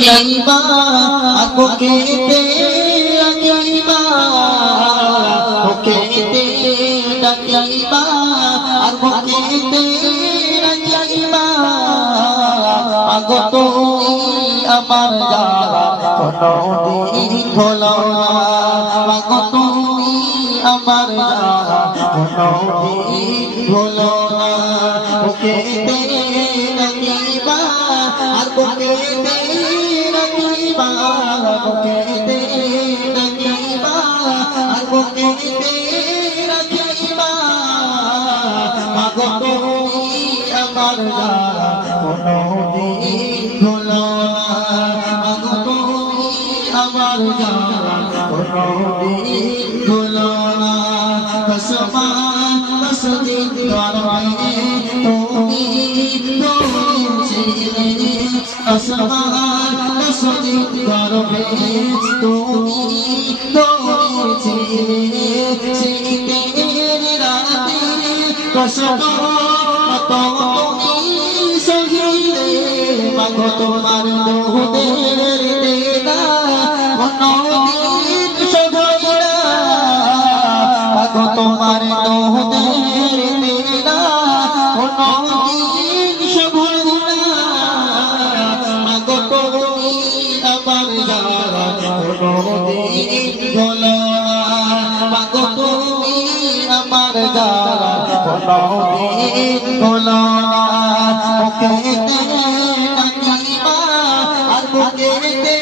ডাকিবা বুকেতে রাখিবা বুকেতে ডাকিবা আর বুকেতে রাখিবা আগো তুমি আমার যারা কোনদিন ভোলো না আগো তুমি আমার যারা কোনদিন ভোলো না বুকেতে রাখিবা আর বুকেতে রাখিবা বুকেতে রাখিবা আর বুকেতে রাখিবা আগো তুমি আমার যারা কোনদিন ভোলো না আগো তুমি আমার যারা কোনদিন ভোলো না কসমা কসদিন করবে তুমি ছিলে কসমা কসদিন করবে তুমি ছিলে শীতের রাতে কসম তুমি সহিলে মাগো তোমার দোদের দেনা কোনদিন শোধবে না মাগো তোমার দোদের দেনা কোনদিন শোধবে না মাগো তুমি আমার যারা কোনদিন ভোলো না মাগো তুমি আমার যারা কোনদিন ভোলো না বুকেতে রাখিবা আর বুকেতে